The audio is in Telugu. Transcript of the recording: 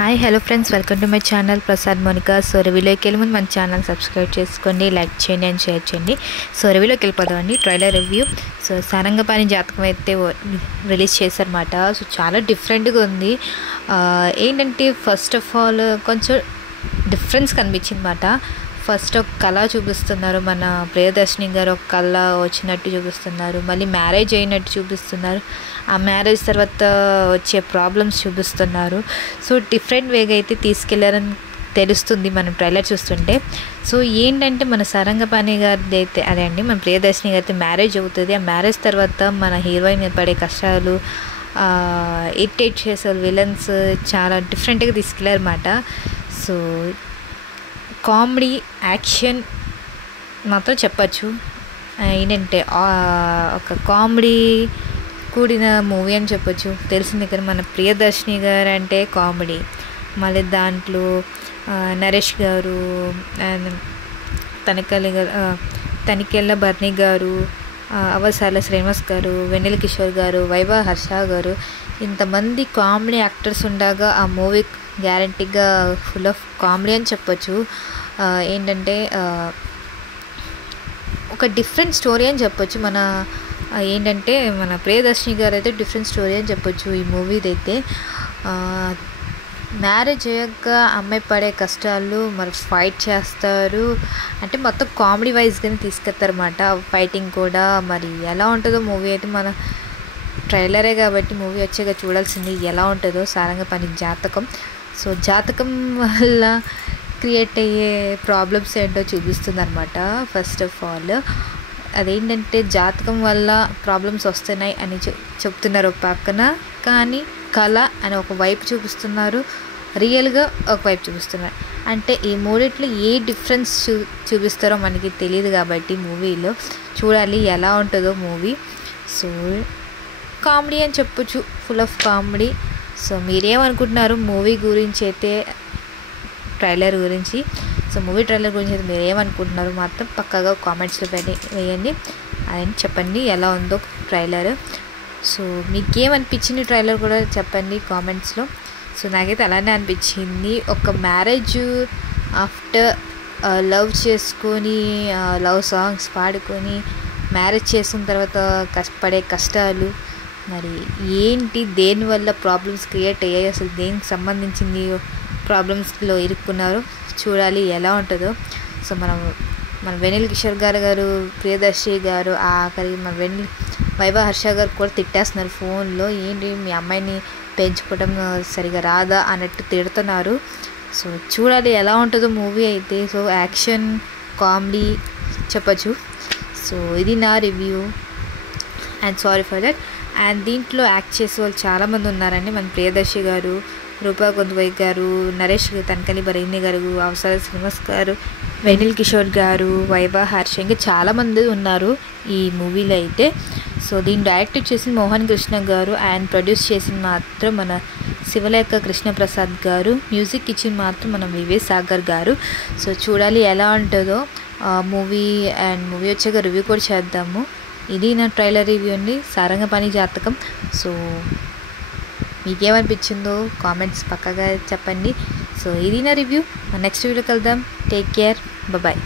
Hi hello friends, welcome to my channel Prasad Monika. So రివ్యూలోకి వెళ్ళి ముందు మన ఛానల్ సబ్స్క్రైబ్ చేసుకోండి, లైక్ చేయండి అండ్ షేర్ చేయండి. సో రివ్యూలోకి వెళ్ళిపోదామండి. Trailer review. సో సారంగపాణి జాతకం అయితే రిలీజ్ చేశారన్నమాట. సో చాలా డిఫరెంట్గా ఉంది. ఏంటంటే ఫస్ట్ ఆఫ్ ఆల్ కొంచెం డిఫరెన్స్ కనిపించింది అన్నమాట. ఫస్ట్ ఒక కళ చూపిస్తున్నారు, మన ప్రియదర్శిని గారు ఒక కళ వచ్చినట్టు చూపిస్తున్నారు, మళ్ళీ మ్యారేజ్ అయినట్టు చూపిస్తున్నారు, ఆ మ్యారేజ్ తర్వాత వచ్చే ప్రాబ్లమ్స్ చూపిస్తున్నారు. సో డిఫరెంట్ వేగా అయితే తీసుకెళ్లారని తెలుస్తుంది మనం ట్రైలర్ చూస్తుంటే. సో ఏంటంటే మన సారంగపాణి గారిది అయితే అదే అండి, మన ప్రియదర్శిని గారితో మ్యారేజ్ అవుతుంది. ఆ మ్యారేజ్ తర్వాత మన హీరోయిన్ పడే కష్టాలు, ఇరిటేట్ చేసే విలన్స్ చాలా డిఫరెంట్గా తీసుకెళ్లారన్నమాట. సో కామెడీ యాక్షన్ మాత్రం చెప్పచ్చు. ఏంటంటే ఒక కామెడీ కూడిన మూవీ అని చెప్పొచ్చు. తెలిసింది కదా మన ప్రియదర్శిని గారు అంటే కామెడీ, మళ్ళీ దాంట్లో నరేష్ గారు అండ్ తనికెళ్ళ బర్నీ గారు, అవసాల శ్రీనివాస్ గారు, వెన్నెల కిషోర్ గారు, వైభవ్ హర్ష గారు, ఇంతమంది కామెడీ యాక్టర్స్ ఉండగా ఆ మూవీ గ్యారంటీగా ఫుల్ ఆఫ్ కామెడీ అని చెప్పొచ్చు. ఏంటంటే ఒక డిఫరెంట్ స్టోరీ అని చెప్పొచ్చు. ఏంటంటే మన ప్రియదర్శిని గారు అయితే డిఫరెంట్ స్టోరీ అని చెప్పొచ్చు ఈ మూవీది అయితే. మ్యారేజ్ అయ్యాక అమ్మాయి పడే కష్టాలు, మరి ఫైట్ చేస్తారు అంటే మొత్తం కామెడీ వైజ్గానే తీసుకెళ్తారన్నమాట. ఫైటింగ్ కూడా మరి ఎలా ఉంటుందో మూవీ అయితే మన ట్రైలరే కాబట్టి మూవీ వచ్చాక చూడాల్సింది ఎలా ఉంటుందో. సారంగపాణి జాతకం. సో జాతకం వల్ల క్రియేట్ అయ్యే ప్రాబ్లమ్స్ ఏంటో చూపిస్తుంది అనమాట. ఫస్ట్ ఆఫ్ ఆల్ అదేంటంటే జాతకం వల్ల ప్రాబ్లమ్స్ వస్తున్నాయి అని చెప్తున్నారు ఒక పక్కన, కానీ కళ అని ఒక వైపు చూపిస్తున్నారు, రియల్గా ఒక వైపు చూపిస్తున్నారు. అంటే ఈ మూడిట్లో ఏ డిఫరెన్స్ చూపిస్తారో మనకి తెలియదు కాబట్టి మూవీలో చూడాలి ఎలా ఉంటుందో మూవీ. సో కామెడీ అని చెప్పొచ్చు, ఫుల్ ఆఫ్ కామెడీ. సో మీరేమనుకుంటున్నారు మూవీ గురించి అయితే, ట్రైలర్ గురించి? సో మూవీ ట్రైలర్ గురించి అయితే మీరు ఏమనుకుంటున్నారు మాత్రం పక్కాగా కామెంట్స్లో వేయండి అని చెప్పండి ఎలా ఉందో ట్రైలర్. సో మీకేమనిపించింది ట్రైలర్ కూడా చెప్పండి కామెంట్స్లో. సో నాకైతే అలానే అనిపించింది. ఒక మ్యారేజ్ ఆఫ్టర్ లవ్ చేసుకొని, లవ్ సాంగ్స్ పాడుకొని మ్యారేజ్ చేసుకున్న తర్వాత పడే కష్టాలు, మరి ఏంటి, దేనివల్ల ప్రాబ్లమ్స్ క్రియేట్ అయ్యాయి, అసలు దేనికి సంబంధించింది ప్రాబ్లమ్స్లో ఇరుక్కున్నారు, చూడాలి ఎలా ఉంటుందో. సో మన వెన్నెల కిషోర్ గారు, ప్రియదర్శి గారు, ఆఖరి మన వైభవ్ హర్ష గారు కూడా తిట్టేస్తున్నారు ఫోన్లో. ఏంటి మీ అమ్మాయిని పెంచుకోవడం సరిగా రాదా అన్నట్టు తిడుతున్నారు. సో చూడాలి ఎలా ఉంటుందో మూవీ అయితే. సో యాక్షన్ కామెడీ చెప్పచ్చు. సో ఇది నా review and sorry for that. And దీంట్లో యాక్ట్ చేసే వాళ్ళు చాలామంది ఉన్నారండి. మన ప్రియదర్శి గారు, రూపా కొందువై గారు, నరేష్ తనకలి బరైని గారు, అవసర శ్రీనివాస్ గారు, వెన్నెల కిషోర్ గారు, వైభవ్ హర్ష, ఇంకా చాలామంది ఉన్నారు ఈ మూవీలో అయితే. సో దీన్ని డైరెక్ట్ చేసిన మోహన్ కృష్ణ గారు అండ్ ప్రొడ్యూస్ చేసిన మాత్రం మన శివలేఖ కృష్ణప్రసాద్ గారు, మ్యూజిక్ ఇచ్చిన మాత్రం మన వివేక్ సాగర్ గారు. సో చూడాలి ఎలా ఉంటుందో మూవీ. అండ్ మూవీ వచ్చాక రివ్యూ కూడా చేద్దాము. ఇది నా ట్రైలర్ రివ్యూ అండి, సారంగపాణి జాతకం. సో మీకేమనిపించిందో కామెంట్స్ పక్కగా చెప్పండి. సో ఇది నా రివ్యూ. నెక్స్ట్ వీడియోకి వెళ్దాం. Take care, bye.